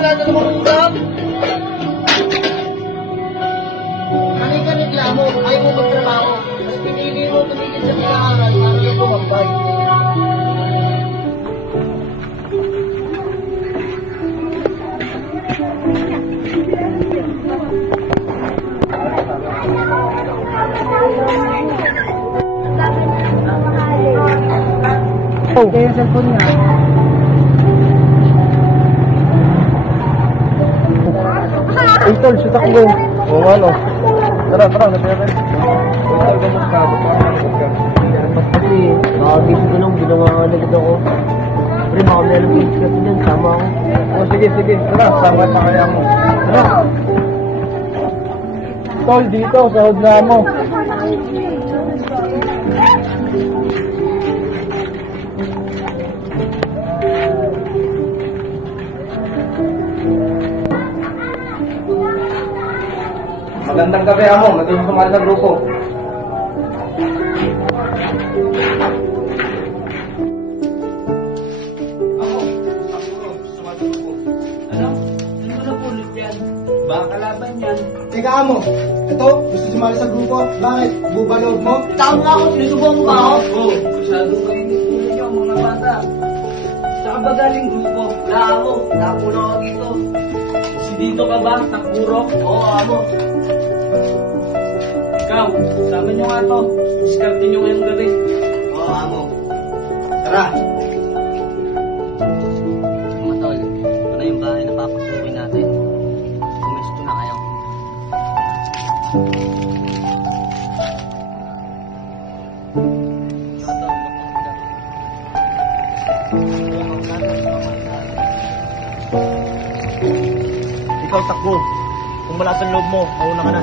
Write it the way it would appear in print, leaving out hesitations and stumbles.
wala na namang ulam. Kanay ka reklamo, ayaw mo magtrabaho. Mas pinili mo tumigil sa pag-aaral para kayo bumabay. Oh, kaya yung cellphone niya. Ay, tol, shoot ako mo. Oo, ano. Tara, natira tayo. Tol, gamas ka. Ba't kasi, nakakabisi ko lang, binangangaligid ako. Pre, makamelang page ka dyan, sama ako. Oh, sige. Tara, sama pa kaya mo. Tara. Tol, dito, sa hudla mo. Magandang gabi, amo. Matulong sumali sa grupo. Baka kalaban yan. Teka, amo. Ito, gusto sumali sa grupo. Bakit? Bubalob mo? Tao nga ako, sinusubukan mo ba ako? Oo, masyadong mainit ulo niyo, mga bata. Saan ba galing grupo? Wala ako, napuno ako dito. Si Dito ka ba? Takuro? Oo, amo. Ikaw, sama niyo nga to. Diskarte niyo ngayong gabi. Oo, amo. Tara! Mga tol, ito na yung bahay na papasukin natin. Gumisto na kayo. Ikaw, takbo. Kung malasan loob mo, mauna ka na.